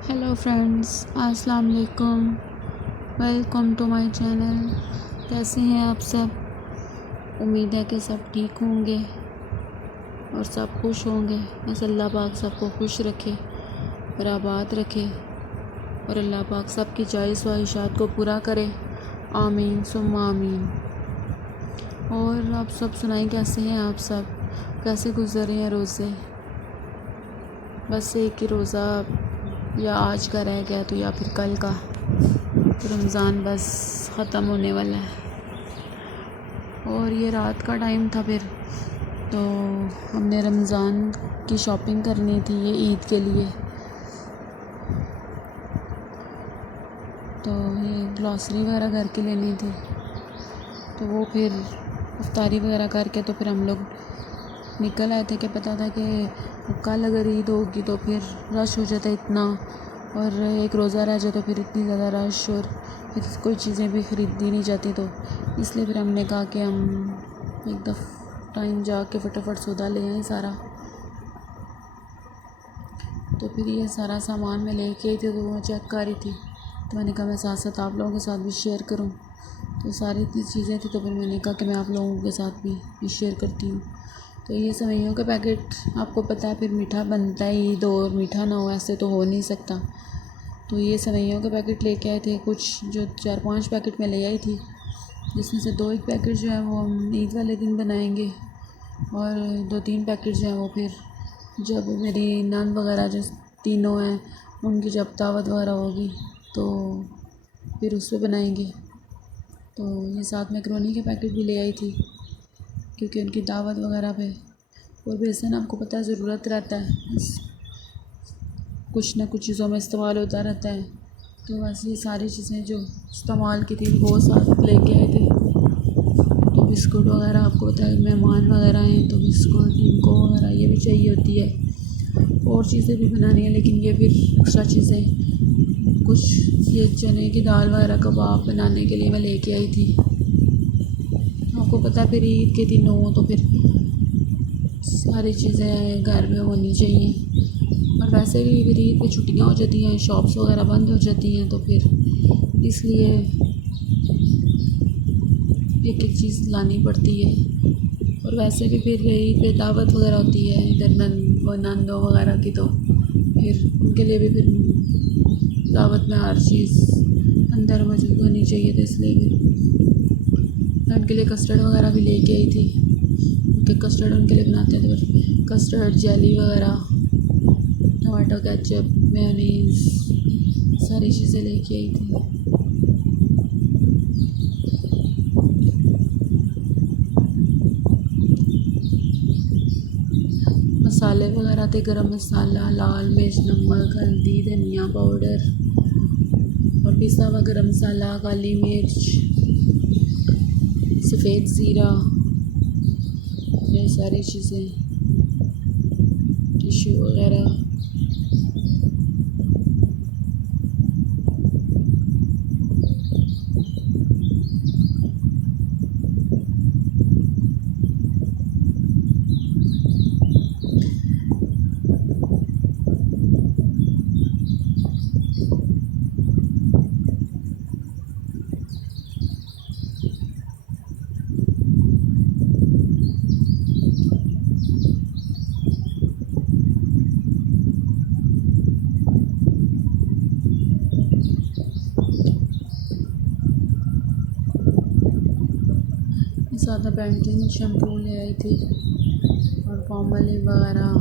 Hello friends, अस्सलाम वालेकुम। Welcome to my channel. कैसे हैं आप सब? उम्मीद है कि सब ठीक होंगे और सब खुश होंगे। बस अल्लाह पाक सबको खुश रखे और आबाद रखे और अल्लाह पाक सबकी जायज़ ख्वाहिशात को पूरा करे। आमीन सुम्मा आमीन। और आप सब सुनाएं, कैसे हैं आप सब? कैसे गुजर रहे हैं रोज़े? बस एक ही रोज़ा या आज का रह गया तो या फिर कल का, तो रमज़ान बस ख़त्म होने वाला है। और ये रात का टाइम था फिर, तो हमने रमज़ान की शॉपिंग करनी थी ये ईद के लिए। तो ये ग्लॉसरी वगैरह घर के लेनी थी, तो वो फिर इफ्तारी वगैरह करके तो फिर हम लोग निकल आए थे कि पता था कि कल अगर ईद होगी तो फिर रश हो जाता इतना, और एक रोज़ा रह जाए तो फिर इतनी ज़्यादा रश, और फिर कोई चीज़ें भी ख़रीदी नहीं जाती। तो इसलिए फिर हमने कहा कि हम एक दफ़ा टाइम जाके फटाफट सौदा ले आए सारा। तो फिर ये सारा सामान मैं लेके आई थी, तो वो चेक कर रही थी, तो मैंने कहा मैं साथ साथ आप लोगों के साथ भी शेयर करूं। तो सारी चीज़ें थी, तो फिर मैंने कहा कि मैं आप लोगों के साथ भी शेयर करती हूँ। तो ये सेवइयों का पैकेट, आपको पता है फिर मीठा बनता है ईद, और मीठा ना हो ऐसे तो हो नहीं सकता। तो ये सेवइयों का पैकेट लेके आए थे, कुछ जो 4-5 पैकेट मैं ले आई थी, जिसमें से 2 एक पैकेट जो है वो हम ईद वाले दिन बनाएंगे, और 2-3 पैकेट जो है वो फिर जब मेरी नंद वगैरह जो तीनों हैं उनकी जब दावत वगैरह होगी तो फिर उस पर बनाएंगे। तो ये साथ मैकरोनी के पैकेट भी ले आई थी, क्योंकि उनकी दावत वगैरह पे। और बेसन आपको पता है ज़रूरत रहता है, कुछ ना कुछ चीज़ों में इस्तेमाल होता रहता है। तो बस ये सारी चीज़ें जो इस्तेमाल की थी वो साथ लेके आए थे। तो बिस्कुट वगैरह, आपको पता है मेहमान वगैरह हैं तो बिस्कुट इनको वगैरह ये भी चाहिए होती है, और चीज़ें भी बनानी है, लेकिन ये फिर एक्स्ट्रा चीज़ें कुछ ये चने की दाल वगैरह कबाब बनाने के लिए मैं लेके आई थी। आपको पता है फिर ईद के दिन हो तो फिर सारी चीज़ें घर में होनी चाहिए, और वैसे भी फिर ईद की छुट्टियाँ हो जाती हैं, शॉप्स वगैरह बंद हो जाती हैं, तो फिर इसलिए एक एक चीज़ लानी पड़ती है। और वैसे भी फिर ईद पे दावत वगैरह होती है इधर नंदों वगैरह की, तो फिर उनके लिए भी फिर दावत में हर चीज़ अंदर मौजूद होनी चाहिए। तो इसलिए फिर मैं उनके लिए कस्टर्ड वगैरह भी लेके आई थी, क्योंकि कस्टर्ड उनके लिए बनाते हैं। तो कस्टर्ड, जेली वगैरह, टमाटो केचप, मेयोनीज़, सारी चीज़ें लेके आई थी। मसाले वगैरह थे, गरम मसाला, लाल मिर्च, नमक, हल्दी, धनिया पाउडर और पिसा हुआ गरम मसाला, काली मिर्च, सफ़ेद ज़ीरा, ये सारी चीज़ें, टिश्यू वगैरह। सादा पेंटिंग शैम्पू ले आई थी, और पॉमोलिव वगैरह।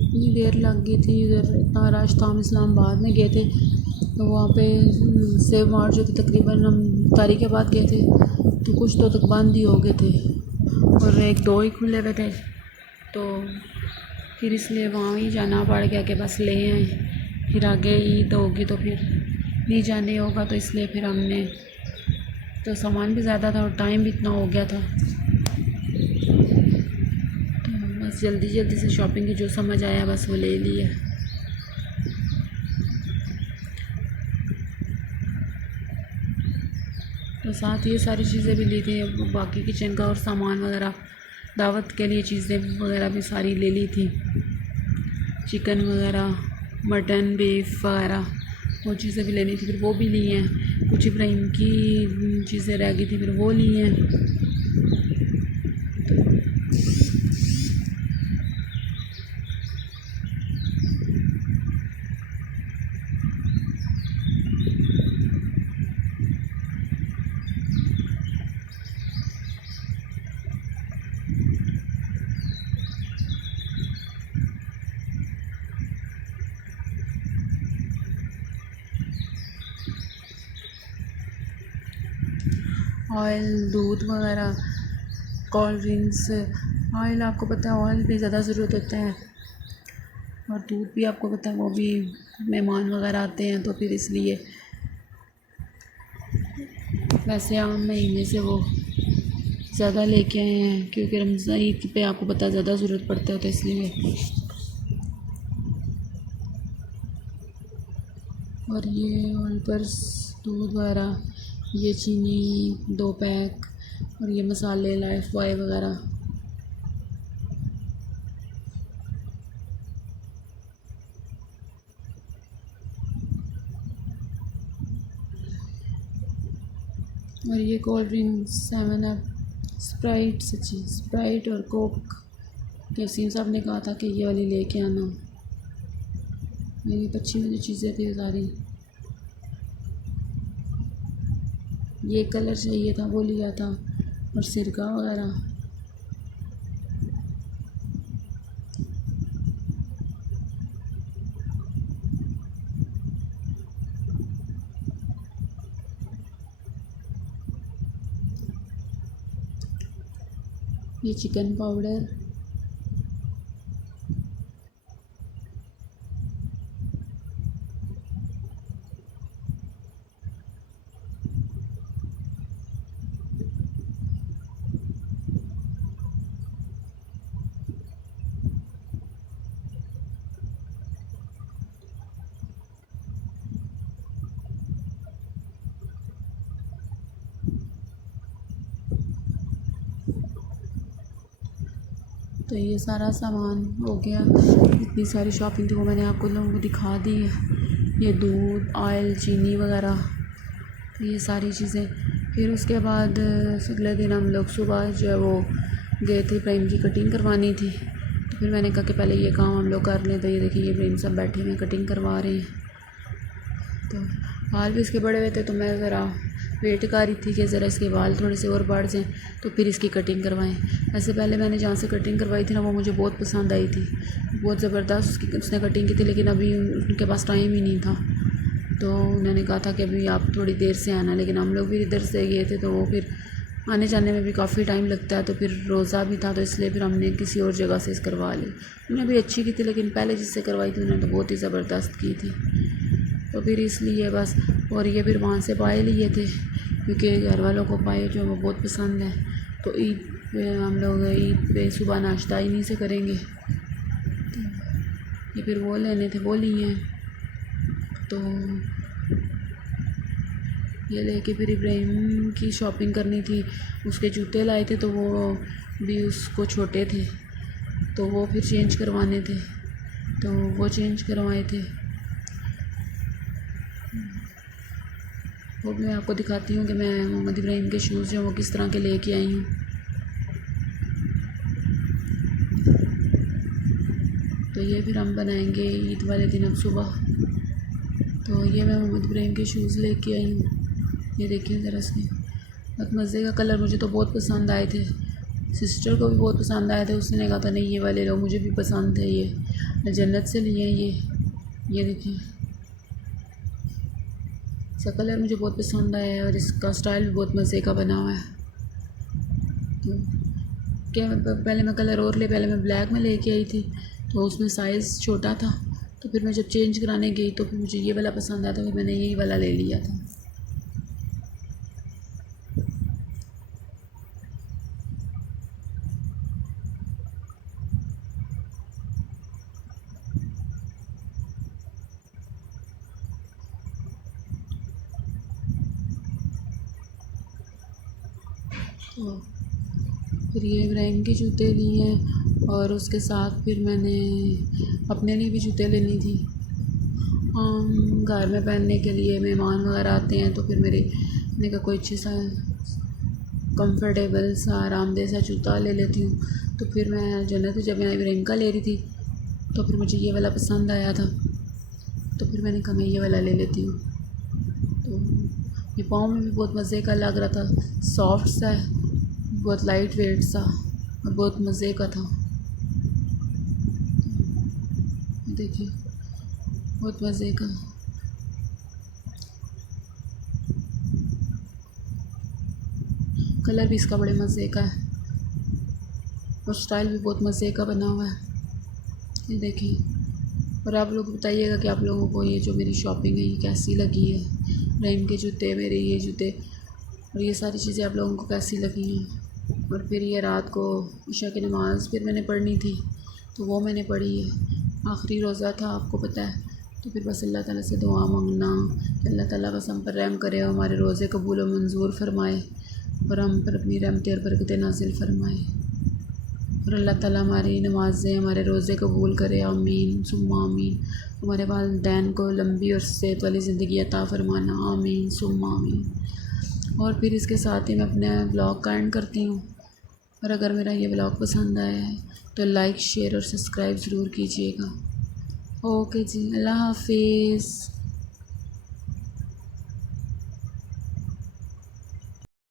इतनी देर लग गई थी, इधर इतना रश था। हम इस्लामाबाद में गए थे, तो वहाँ पे सेब मार्ट जो थे, तकरीबन हम तारीख के बाद गए थे तो कुछ तो तक बंद ही हो गए थे, और 1-2 ही खुले हुए थे। तो फिर इसलिए वहाँ ही जाना पड़ गया कि बस ले आए। फिर आगे ईद होगी तो फिर नहीं जाने होगा, तो इसलिए फिर हमने, तो सामान भी ज़्यादा था और टाइम भी इतना हो गया था, तो बस जल्दी जल्दी से शॉपिंग की जो समझ आया बस वो ले लिया। तो साथ ये सारी चीज़ें भी ली थी, बाकी किचन का और सामान वगैरह, दावत के लिए चीज़ें वगैरह भी सारी ले ली थी, चिकन वगैरह, मटन, बीफ वगैरह वो चीज़ें भी लेनी थी, फिर वो भी ली हैं। कुछ इब्राहिम की चीज़ें रह गई थी, फिर वो ली हैं। ऑयल, दूध वगैरह, कोल्ड ड्रिंक्स। ऑयल आपको पता है ऑयल भी ज़्यादा ज़रूरत होता है, और दूध भी आपको पता है वो भी मेहमान वगैरह आते हैं तो फिर इसलिए। वैसे आम महीने से वो ज़्यादा लेके आए हैं क्योंकि रमज़ान ईद पे आपको पता है ज़्यादा ज़रूरत पड़ता है तो इसलिए। और ये ऑयल पर्स, दूध वगैरह, ये चीनी 2 पैक, और ये मसाले, लाइफ बॉय वगैरह। और ये कोल्ड ड्रिंक्स 7 अप, स्प्राइट, सच्ची स्प्राइट और कोक। कैफसीन साहब ने कहा था कि ये वाली लेके आना। मेरी बच्ची में जो चीज़ें थी सारी, ये कलर चाहिए था वो लिया था, और सिरका वगैरह। ये चिकन पाउडर, तो ये सारा सामान हो गया। इतनी सारी शॉपिंग थी वो मैंने आपको लोगों को दिखा दी है। ये दूध, ऑयल, चीनी वगैरह, तो ये सारी चीज़ें। फिर उसके बाद अगले दिन हम लोग सुबह जो है वो गए थे, इब्राहिम की कटिंग करवानी थी। तो फिर मैंने कहा कि पहले ये काम हम लोग कर लें। तो ये देखिए ये इब्राहिम सब बैठे हुए कटिंग करवा रहे हैं। तो बाल भी इसके बड़े हुए थे तो मैं ज़रा वेट कर रही थी कि ज़रा इसके बाल थोड़े से और बढ़ जाएं तो फिर इसकी कटिंग करवाएं। ऐसे पहले मैंने जहाँ से कटिंग करवाई थी ना वो मुझे बहुत पसंद आई थी, बहुत ज़बरदस्त उसने कटिंग की थी, लेकिन अभी उनके पास टाइम ही नहीं था। तो उन्होंने कहा था कि अभी आप थोड़ी देर से आना, लेकिन हम लोग भी इधर से गए थे तो वो फिर आने जाने में भी काफ़ी टाइम लगता है। तो फिर रोज़ा भी था तो इसलिए फिर हमने किसी और जगह से करवा ली। उन्होंने भी अच्छी की थी, लेकिन पहले जिससे करवाई थी उन्होंने तो बहुत ही ज़बरदस्त की थी। तो फिर इसलिए बस। और ये फिर वहाँ से पाए लिए थे क्योंकि घर वालों को पाए जो वो बहुत पसंद है। तो ईद पे हम लोग ईद पे सुबह नाश्ता इन्हीं से करेंगे। तो ये फिर वो लेने थे वो लिए हैं। तो ये लेके फिर इब्राहिम की शॉपिंग करनी थी, उसके जूते लाए थे तो वो भी उसको छोटे थे तो वो फिर चेंज करवाने थे, तो वो चेंज करवाए थे। वो भी मैं आपको दिखाती हूँ कि मैं मोहम्मद इब्राहिम के शूज़ जो वो किस तरह के लेके आई हूँ। तो ये फिर हम बनाएंगे ईद वाले दिन अब सुबह। तो ये मैं मोहम्मद इब्राहिम के शूज़ लेके आई हूँ। ये देखिए ज़रा से बहुत मज़े का कलर, मुझे तो बहुत पसंद आए थे, सिस्टर को भी बहुत पसंद आए थे। उसने कहा था नहीं ये वाले लो, मुझे भी पसंद थे ये, जन्नत से लिए हैं ये देखिए इसका कलर मुझे बहुत पसंद आया है और इसका स्टाइल भी बहुत मज़े का बना हुआ है। तो क्या पहले मैं कलर और पहले मैं ब्लैक में लेके आई थी तो उसमें साइज़ छोटा था, तो फिर मैं जब चेंज कराने गई तो फिर मुझे ये वाला पसंद आया तो फिर मैंने यही वाला ले लिया था। तो फिर ये इब्राहिम के जूते लिए हैं और उसके साथ फिर मैंने अपने लिए भी जूते लेनी थी। घर में पहनने के लिए मेहमान वगैरह आते हैं तो फिर मैंने कहा कोई अच्छे सा कंफर्टेबल सा आरामदेह सा जूता ले लेती हूँ। तो फिर मैं जो है जब मैं इब्राहिम का ले रही थी तो फिर मुझे ये वाला पसंद आया था, तो फिर मैंने कहा मैं ये वाला ले लेती हूँ। तो ये पाँव में भी बहुत मज़े का लग रहा था, सॉफ्ट सा है, बहुत लाइट वेट सा और बहुत मज़े का था। देखिए बहुत मज़े का, कलर भी इसका बड़े मज़े का है और स्टाइल भी बहुत मज़े का बना हुआ है। ये देखिए, और आप लोग बताइएगा कि आप लोगों को ये जो मेरी शॉपिंग है ये कैसी लगी है। इब्राहिम के जूते, मेरे ये जूते और ये सारी चीज़ें आप लोगों को कैसी लगी हैं। और फिर ये रात को इशा की नमाज़ फिर मैंने पढ़नी थी तो वो मैंने पढ़ी है, आखिरी रोज़ा था आपको पता है। तो फिर बस अल्लाह ताला से दुआ मांगना कि अल्लाह ताला बस हम पर रहम करे और हमारे रोज़े कबूल व मंजूर फरमाए और हम पर अपनी रहमतें और बरकतें नाजिल फरमाए और अल्लाह ताला हमारी नमाज़ें, हमारे रोज़े कबूल करे, आमीन सुम्मा आमीन। हमारे वालिदैन को लंबी और सेहत वाली ज़िंदगी अता फरमाना, आमीन सुम्मा आमीन। और फिर इसके साथ ही मैं अपने ब्लॉग का एंड करती हूँ। और अगर मेरा ये ब्लॉग पसंद आया है तो लाइक शेयर और सब्सक्राइब ज़रूर कीजिएगा। ओके जी, अल्लाह हाफिज़।